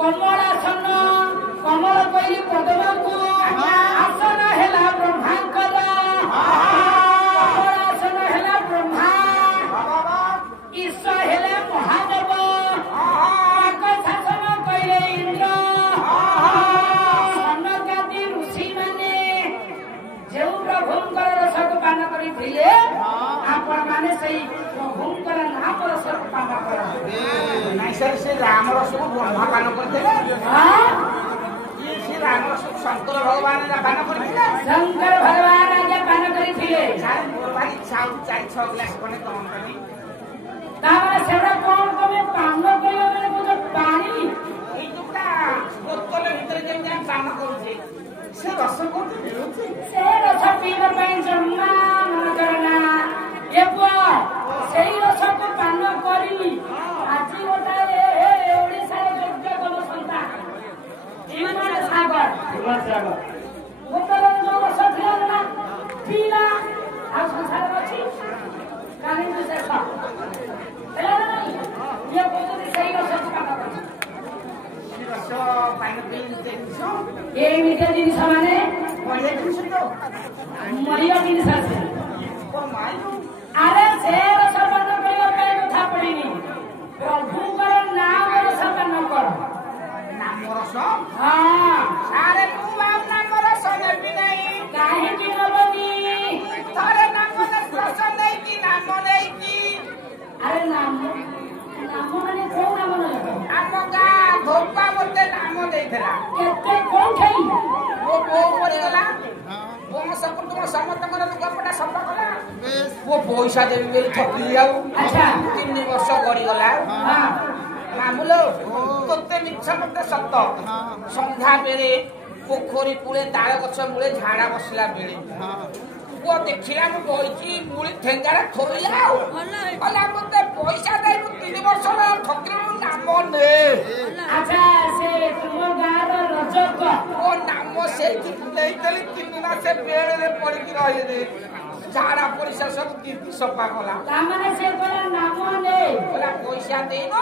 कमलासन कमल कोई पदम को आसन हेला ब्रह्मांकर कमलासन हेला ब्रह्मा ईश्वर हेले महादेव शासन कहले इंद्र सनकादि ऋषि माने जो प्रभुंकर रसक पान करिथिले आपण माने सही प्रभुंकर नाम रसक पान कर नहीं सर से राम रस को ब्रह्मा पान करथिले हां ये से राम रस शंकर भगवान ना पान करथिले शंकर भगवान आगे पान करिथिले सारे भाई चाउ 4-6 ग्लास कोने तम करी तावा सेरा कोन तमे पान करियो माने बुझ पानी এই টুকটা বোতলের ভিতরে যেমন আমি পান করছি সে রস কোটি মিলুছি से रस पीवा ପାଇଁ ଜମା ମନ କରନା ଏ ପୁଅ ସେଇ ରସ को पान करी ଆଜି ଗୋଟାଏ ଓଡ଼ିଶାରେ ଯୋଗ୍ୟ କମ ସନ୍ତାନ ହିମାଚଳ ସାଗର ବୋତଲରେ ଯୋଉ ରସ ଥିଲା ନା ପିଲା ଆଉ ସଂସାର ଅଛି କାଲି ବି ଶେଷ ହେଲା ନା ନାଇଁ ଇଏ କହୁଛନ୍ତି ସେଇ ରସ ପାନ କରି ରସ ପାନ ପିଇ ଜିନିଷ ଏମିତିଆ ଜିନିଷ ମାନେ ବଢିଆ ଜିନିଷ ତ ମରିବା ଜିନିଷ ଅଛି ଓ ମାଇ अरे से रस पान करियो ପାଇଁ କଥା ପଡିନି ପ୍ରଭୁଙ୍କର ନାମ ରସ ପାନ କର ନାମ ରସ ହଁ ଆରେ ମୁଁ ଆଉ ନାମ ରସ ନେବି ନାହିଁ କାହିଁକି ନବନି ଥରେ ନାମ ରସ ନେଇକି ନାମ ନେଇକି ଆରେ ନାମ ମାନେ କୋଉ ନାମ ନେବ ଆମ ଗାଁ ଧୋପା ମତେ ନାମ ଦେଇଥିଲା କେତେ କୋଉଠି ମୋ ବୋଉ ମରିଗଲା ମୋ ସମସ୍ତଙ୍କର ସମସ୍ତଙ୍କର ଲୁଗାପଟା ସଫା କଲା ମୋ ପଇସା ଦେବି ବୋଲି ଠକିଲି ଆଉ ଆଚ୍ଛା 3 ବର୍ଷ ଗଡ଼ିଗଲା ହଁ ମାମୁଲ ତୋତେ ମିଛ ମତେ ସତ ସନ୍ଧ୍ୟା ବେଳେ ପୋଖରୀ କୂଳେ ତାଳ ଗଛ ମୂଳେ ଝାଡ଼ା ବସିଲା ବେଳେ ପୁଅ ଦେଖିଲା ମୁଁ ବଇଛି ମୁଳି ଠେଙ୍ଗାରେ ଥୋଇଲା ଆଉ କହିଲା ମତେ ପଇସା ଦେଇ ମୁଁ 3 ବର୍ଷ ଠକିଲି ମୋ ନାମ ନେ ଆଚ୍ଛା ସେ ତୁମ ଗାଁର ରଜକ ମୋ ନାମ ସେଇଠି ନେଇଥିଲି 3 ମାସ ବେଳରେ ପଡିକି ରହିଲି ଝାଡ଼ା ପରିସା ସବୁ ତିର୍ତି ସଫା କଲା ତାମାନେ ସେ କହିଲା ନାମ ନେ କହିଲା ପଇସା ଦେଇନ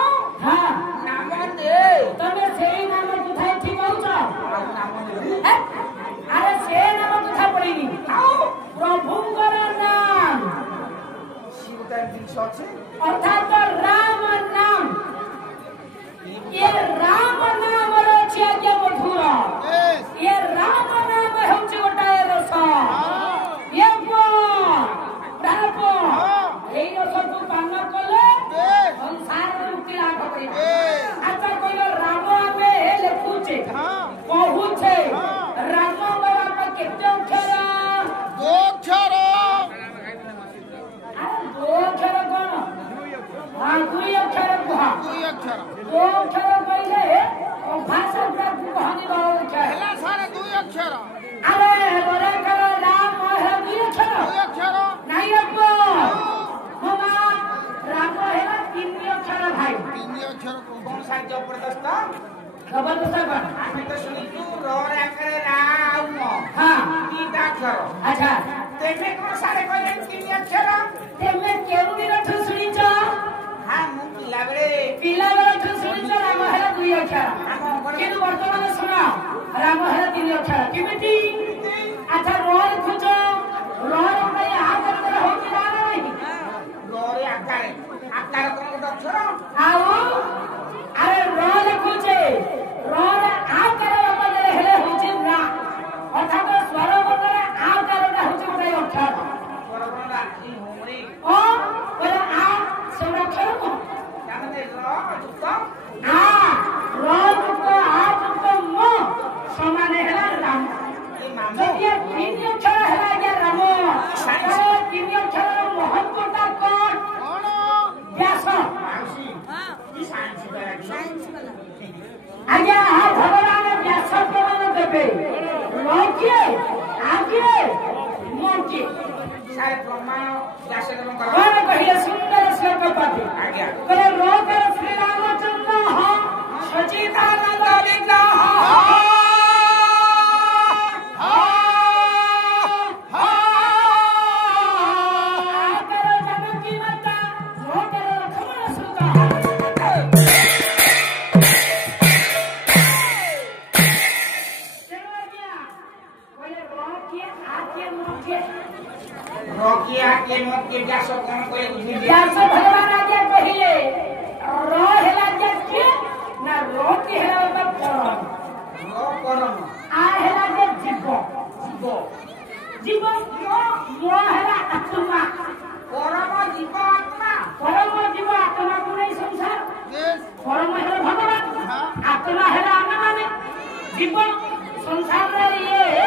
ହଁ ନାମ ନେ ତମେ ସେଇ ନାମ କଥା ଏଠି କହୁଛ ଆଉ ନାମ ନେବି ଆରେ ସେ ନାମ କଥା ପଡିନି ଆଉ ପ୍ରଭୁଙ୍କର ନାମ ସିଉଟା ଜିନିଷ ଅଛି ଅର୍ଥାତ ରାମ ନାମ ये राम नाम ଅଛି ଆଜ୍ଞା ମଧୁର ये राम नाम ହେଉଛି ଗୋଟାଏ ରସ ये ପ୍ରାପ ଏଇ ରସକୁ ପାନ କଲେ ସଂସାର ମୁକ୍ତି ଲାଭ କରିବେ ଆଚ୍ଛା କହିଲ ରାମ ଆମେ ଲେଖୁଛେ କହୁଛେ ରାମଙ୍କ ବାପା କେତେ ଅକ୍ଷର ଆରେ 2 ଅକ୍ଷର କଣ ହଁ 2 ଅକ୍ଷର କୁହ 2 ଅକ୍ଷର କହିଲେ ଭାଷା ପ୍ରାପ୍ତ କହନି 2 ଅକ୍ଷର ହେଲା ସାରା 2 ଅକ୍ଷର ଆରେ ବରେକର ରାମ ହେଲା 2 ଅକ୍ଷର ନାଇଁ ଅପ ମାମା ରାମ ହେଲା 3 ଅକ୍ଷର ଭାଇ 3 ଅକ୍ଷର କଣ ସାର ଜବରଦସ୍ତ ଜବରଦସ୍ତ କଣ ଆମେ ତ ଶୁଣିଛୁ ର ଆକାରେ ରାମ ହଁ 2ଟା ଅକ୍ଷର ଆଚ୍ଛା ତେମେ କଣ ସାରେ କହିଲେ 3 ଅକ୍ଷର ତେମେ କେଉଁ ଦିନଠୁ ଶୁଣିଛ ହଁ ମୁଁ ପିଲାବେଳେ ପିଲାବେଳଠୁ ଶୁଣିଛ ରାମ ହେଲା 2 ଅକ୍ଷର କିନ୍ତୁ ବର୍ତ୍ତମାନ ଶୁଣ ରାମ ହେଲା 3 ଅକ୍ଷର କେମିତି ଆଚ୍ଛା ର ଲେଖୁଛ ର ପାଇଁ ଆକାର ହଉଛି ନା ନାହିଁ ରେ ଆକାରେ ଆକାର କଣ ଗୋଟେ ଅକ୍ଷର ଆଉ ଆରେ ର ଲେଖୁଛେ ରେ ଆକାର ବଦଳରେ ହେଲେ ହଉଛି ନା ଅର୍ଥାତ ସ୍ୱର ବଦଳରେ ଆକାରଟା ହଉଛି ଗୋଟେ ଅକ୍ଷର ବରବରଟା ଇ ହୋମରେ ଓ ବୋଲେ ଆ ସେଗୁଡ଼ା ଅକ୍ଷର କଣ ତାମାନେ ର ଯୁକ୍ତ ଆ ର ଯୁକ୍ତ ଆ ଯୁକ୍ତ ମ ସମାନ ହେଲା ରାମ ଏ ମାମୁ ଯଦି 3 ଅକ୍ଷର ହେଲା ଆଜ୍ଞା ରାମ ତାହେଲେ 3 ଅକ୍ଷରର ମହତ୍ତ୍ୱଟା କଣ ବ୍ୟାସ ମାଉସୀ ଇ ସାଇନ୍ସ ଆଜ୍ଞା ଭଗବାନ ବ୍ୟାସ ପ୍ରମାଣ ଦେବେ ର କିଏ ଆ କିଏ ମ କିଏ ସାରେ ପ୍ରମାଣ ବ୍ୟାସ ଦେବ କର କଣ କହିଲେ ସୁନ୍ଦର ଶ୍ଲୋକ ପାଠେ ଆଜ୍ଞା କହିଲେ ରୋଗର ଶ୍ରୀରାମଚନ୍ଦ୍ର ସଚିଦାନନ୍ଦ ବିଗ୍ରହ ଅତି ହେଲା ପରମ ଆ ହେଲା ଯେ ଜୀବ ଜୀବ ମୋ ହେଲା ଆତ୍ମା ପରମ ଜୀବ ଆତ୍ମା ଆତ୍ମାକୁ ନେଇ ସଂସାର ପରମ ହେଲା ଭଗବାନ ଆତ୍ମା ହେଲା ଆମେମାନେ ଜୀବ ସଂସାରରେ ଇଏ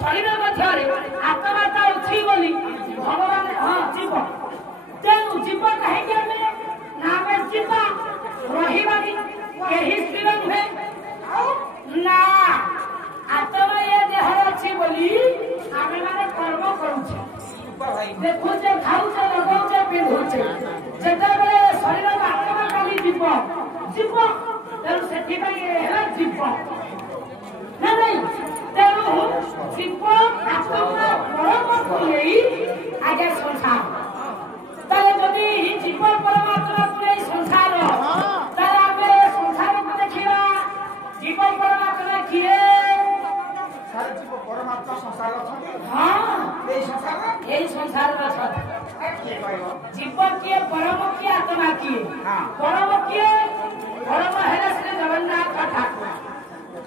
ଶରୀର ମଧ୍ୟରେ ଆତ୍ମାଟା ଅଛି ବୋଲି ଭଗବାନ ଜୀବ ତେଣୁ ଜୀବ କାହିଁକି ଆମେ ନା ଆମେ ଯିବା ରହିବାନି କେହି ସ୍ଥିର ନୁହେଁ ନା ଆତ୍ମା ଏ ଦେହରେ ଅଛି ବୋଲି ଆମେ ମାନେ କର୍ମ କରୁଛେ ଦେଖୁଛେ ଖାଉଛେ ଲଗାଉଛେ ପିନ୍ଧୁଛେ ଯେତେବେଳେ ଶରୀର ଆତ୍ମା କାଲି ଯିବ ତେଣୁ ସେଥିପାଇଁ ହେଲା ଜୀବ ନା ନାଇଁ ତେଣୁ ଜୀବ ଆତ୍ମା ପରମକୁ ନେଇ ଆଜ୍ଞା ସଂସାର ତାହେଲେ ଯଦି ଜୀବ ପରମାତ୍ମାକୁ ନେଇ ସଂସାର ତାହେଲେ ଆମେ ସଂସାରକୁ ଦେଖିବା ଜୀବ ପରମାତ୍ମା କିଏ ପରମାତ୍ମା ସଂସାର ଅଛନ୍ତି ଏଇ ସଂସାରରେ ଅଛନ୍ତି ଜୀବ କିଏ ପରମ କିଏ ଆତ୍ମା କିଏ ପରମ କିଏ ପରମ ହେଲା ଶ୍ରୀ ଜଗନ୍ନାଥ ଠାକୁର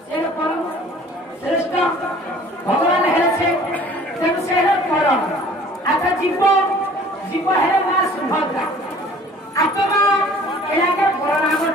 ସେ ପରମ ଶ୍ରେଷ୍ଠ ଭଗବାନ ହେଲେ ସେ ତେଣୁ ସେ ହେଲା ପରମ ଆଚ୍ଛା ଜୀବ ହେଲେ ମା ସୁଭଦ୍ରା ଆତ୍ମା ଏଲାକେ ପରନାମ